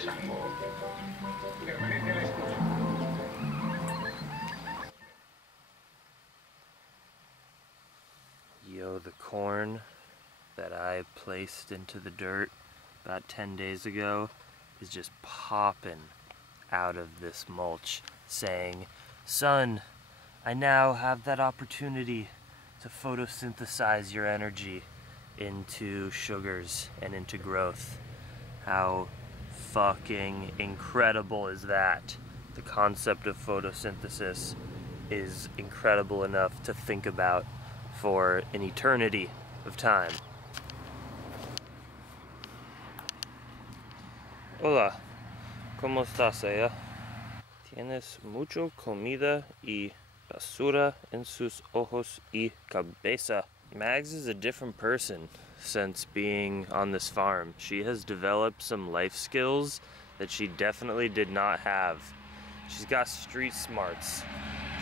Yo, the corn that I placed into the dirt about 10 days ago is just popping out of this mulch, saying, "Son, I now have that opportunity to photosynthesize your energy into sugars and into growth." How fucking incredible is that? The concept of photosynthesis is incredible enough to think about for an eternity of time. Hola, ¿cómo estás, ella? Tienes mucho comida y basura en sus ojos y cabeza. Mags is a different person since being on this farm. She has developed some life skills that she definitely did not have. She's got street smarts.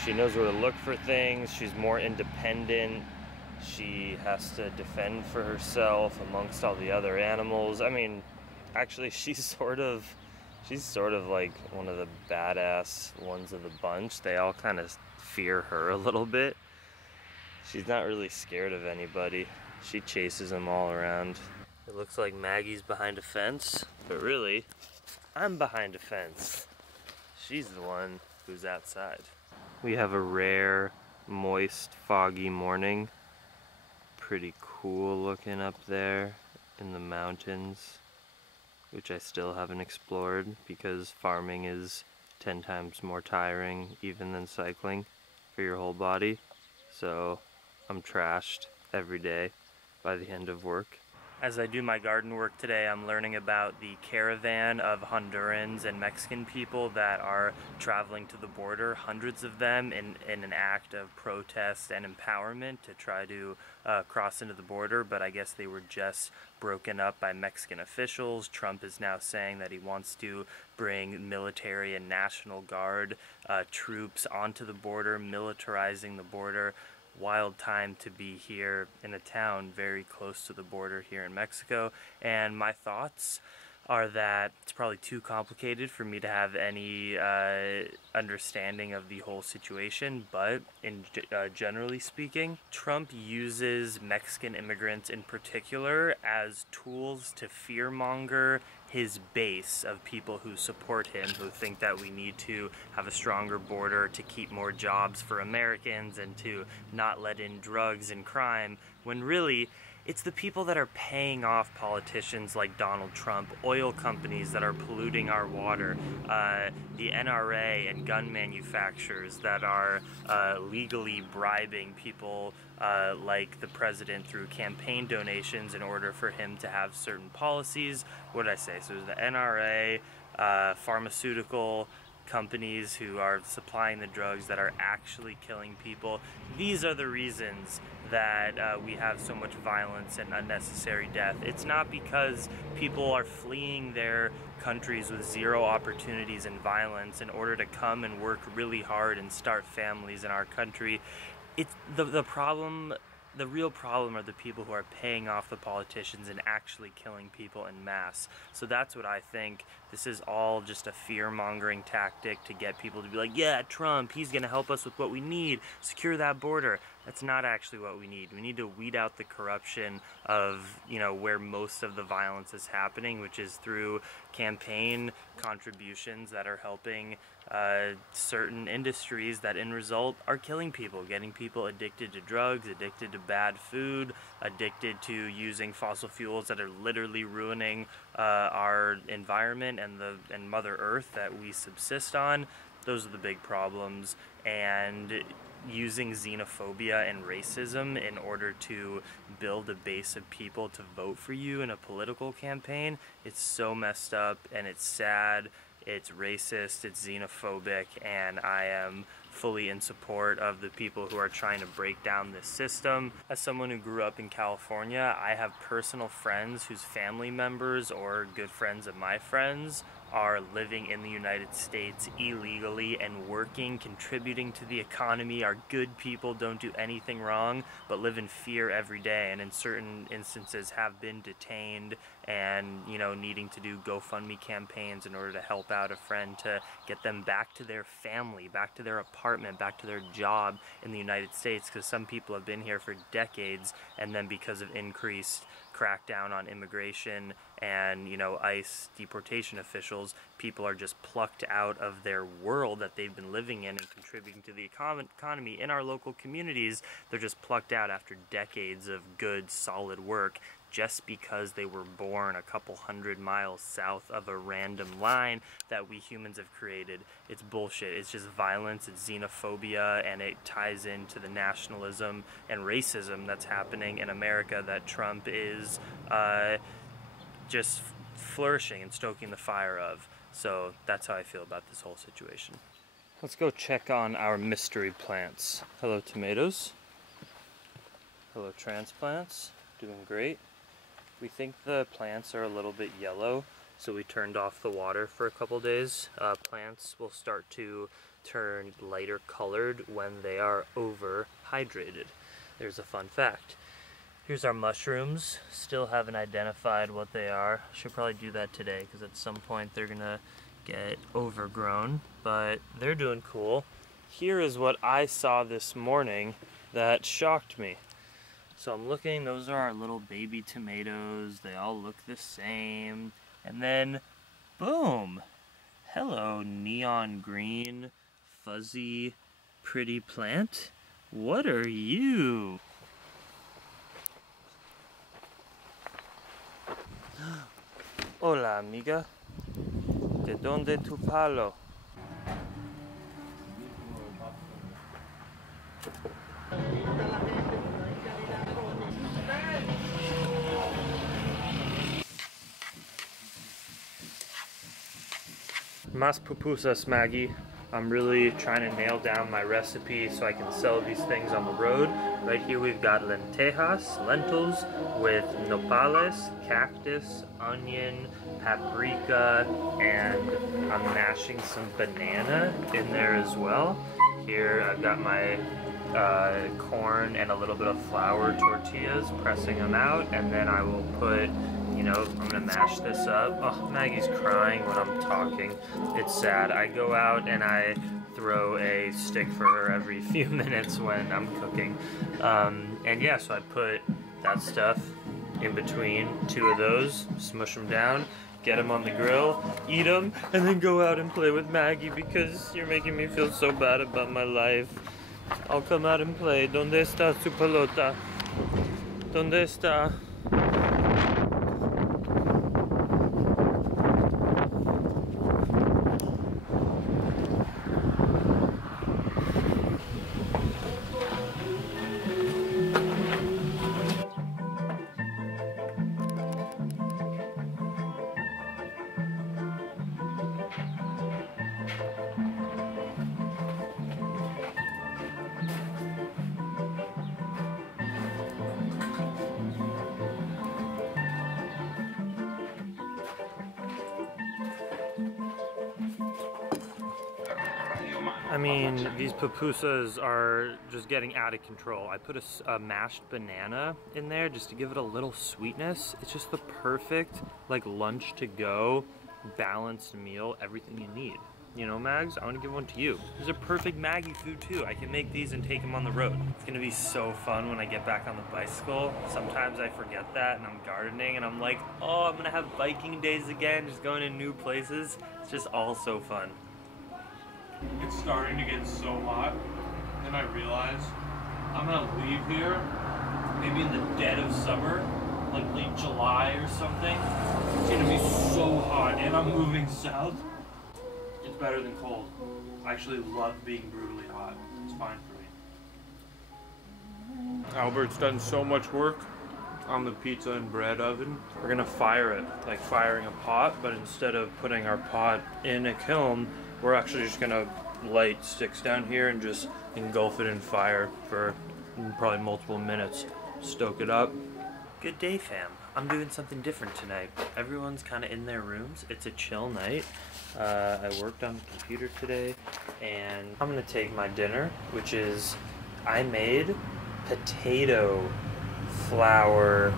She knows where to look for things. She's more independent. She has to defend for herself amongst all the other animals. I mean, actually, she's sort of like one of the badass ones of the bunch. They all kind of fear her a little bit. She's not really scared of anybody. She chases them all around. It looks like Maggie's behind a fence, but really, I'm behind a fence. She's the one who's outside. We have a rare, moist, foggy morning. Pretty cool looking up there in the mountains, which I still haven't explored because farming is 10 times more tiring even than cycling for your whole body. So I'm trashed every day by the end of work. As I do my garden work today, I'm learning about the caravan of Hondurans and Mexican people that are traveling to the border, hundreds of them in an act of protest and empowerment to try to cross into the border, but I guess they were just broken up by Mexican officials. Trump is now saying that he wants to bring military and National Guard troops onto the border, militarizing the border. Wild time to be here in a town very close to the border here in Mexico, and my thoughts are that it's probably too complicated for me to have any understanding of the whole situation, but generally speaking, Trump uses Mexican immigrants in particular as tools to fearmonger his base of people who support him, who think that we need to have a stronger border to keep more jobs for Americans and to not let in drugs and crime, when really it's the people that are paying off politicians like Donald Trump, oil companies that are polluting our water, the NRA and gun manufacturers that are legally bribing people like the president through campaign donations in order for him to have certain policies. What did I say? So there's the NRA, pharmaceutical companies who are supplying the drugs that are actually killing people. These are the reasons that we have so much violence and unnecessary death. It's not because people are fleeing their countries with zero opportunities and violence in order to come and work really hard and start families in our country. It's the problem. The real problem are the people who are paying off the politicians and actually killing people en masse. So that's what I think. This is all just a fear-mongering tactic to get people to be like, yeah, Trump, he's gonna help us with what we need, secure that border. That's not actually what we need. We need to weed out the corruption of, you know, where most of the violence is happening, which is through campaign contributions that are helping certain industries that in result are killing people, getting people addicted to drugs, addicted to bad food, addicted to using fossil fuels that are literally ruining our environment and Mother Earth that we subsist on. Those are the big problems, and using xenophobia and racism in order to build a base of people to vote for you in a political campaign, it's so messed up and it's sad. It's racist, it's xenophobic, and I am fully in support of the people who are trying to break down this system. As someone who grew up in California, I have personal friends whose family members or good friends of my friends are living in the United States illegally and working, contributing to the economy, are good people, don't do anything wrong, but live in fear every day, and in certain instances have been detained and, you know, needing to do GoFundMe campaigns in order to help out a friend to get them back to their family, back to their apartment, back to their job in the United States, because some people have been here for decades, and then because of increased crackdown on immigration and, you know, ICE deportation officials, people are just plucked out of their world that they've been living in and contributing to the economy in our local communities. They're just plucked out after decades of good, solid work, just because they were born a couple hundred miles south of a random line that we humans have created. It's bullshit. It's just violence, it's xenophobia, and it ties into the nationalism and racism that's happening in America that Trump is just flourishing and stoking the fire of. So that's how I feel about this whole situation. Let's go check on our mystery plants. Hello, tomatoes. Hello, transplants. Doing great. We think the plants are a little bit yellow, so we turned off the water for a couple days. Plants will start to turn lighter colored when they are overhydrated. There's a fun fact. Here's our mushrooms. Still haven't identified what they are. Should probably do that today, because at some point they're gonna get overgrown, but they're doing cool. Here is what I saw this morning that shocked me. So I'm looking, those are our little baby tomatoes. They all look the same. And then, boom! Hello, neon green, fuzzy, pretty plant. What are you? Hola, amiga. ¿De dónde tu palo? Más pupusas, Maggie. I'm really trying to nail down my recipe so I can sell these things on the road. Right here we've got lentejas, lentils with nopales, cactus, onion, paprika, and I'm mashing some banana in there as well. Here I've got my corn and a little bit of flour tortillas, pressing them out, and then I will put, you know, I'm gonna mash this up. Oh, Maggie's crying when I'm talking. It's sad. I go out and I throw a stick for her every few minutes when I'm cooking. And yeah, so I put that stuff in between two of those, smush them down, get them on the grill, eat them, and then go out and play with Maggie because you're making me feel so bad about my life. I'll come out and play. ¿Dónde está su pelota? ¿Dónde está? I mean, these pupusas are just getting out of control. I put a mashed banana in there just to give it a little sweetness. It's just the perfect, like, lunch to go, balanced meal, everything you need. You know, Mags, I want to give one to you. These are perfect Maggie food too. I can make these and take them on the road. It's gonna be so fun when I get back on the bicycle. Sometimes I forget that and I'm gardening and I'm like, oh, I'm gonna have biking days again, just going to new places. It's just all so fun. It's starting to get so hot, then I realize I'm gonna leave here maybe in the dead of summer, like late July or something. It's gonna be so hot and I'm moving south. It's better than cold. I actually love being brutally hot. It's fine for me. Albert's done so much work on the pizza and bread oven. We're gonna fire it, like firing a pot, but instead of putting our pot in a kiln, we're actually just gonna light sticks down here and just engulf it in fire for probably multiple minutes. Stoke it up. Good day, fam. I'm doing something different tonight. Everyone's kind of in their rooms. It's a chill night. I worked on the computer today, and I'm gonna take my dinner, which is I made potato flour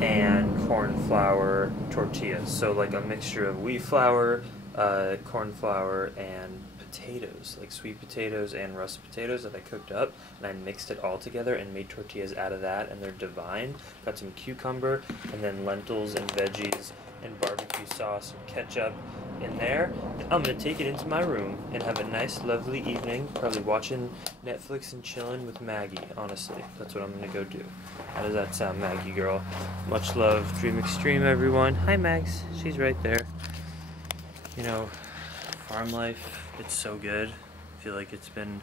and corn flour tortillas. So like a mixture of wheat flour, corn flour, and potatoes, like sweet potatoes and russet potatoes that I cooked up, and I mixed it all together and made tortillas out of that, and they're divine. Got some cucumber and then lentils and veggies and barbecue sauce and ketchup in there. And I'm gonna take it into my room and have a nice lovely evening, probably watching Netflix and chilling with Maggie. Honestly, that's what I'm gonna go do. How does that sound, Maggie girl? Much love, Dream Extreme, everyone. Hi Mags, she's right there. You know, farm life, it's so good. I feel like it's been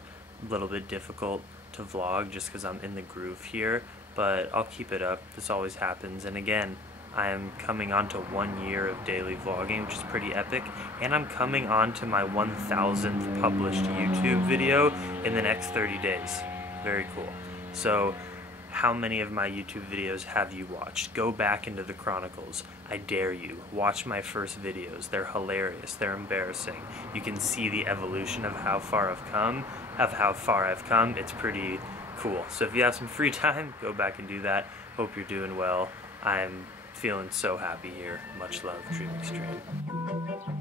a little bit difficult to vlog just because I'm in the groove here, but I'll keep it up. This always happens. And again, I am coming on to 1 year of daily vlogging, which is pretty epic, and I'm coming on to my 1000th published YouTube video in the next 30 days. Very cool. So how many of my YouTube videos have you watched? Go back into the chronicles. I dare you. Watch my first videos. They're hilarious. They're embarrassing. You can see the evolution of how far I've come. It's pretty cool. So if you have some free time, go back and do that. Hope you're doing well. I'm feeling so happy here. Much love, Dream Extreme.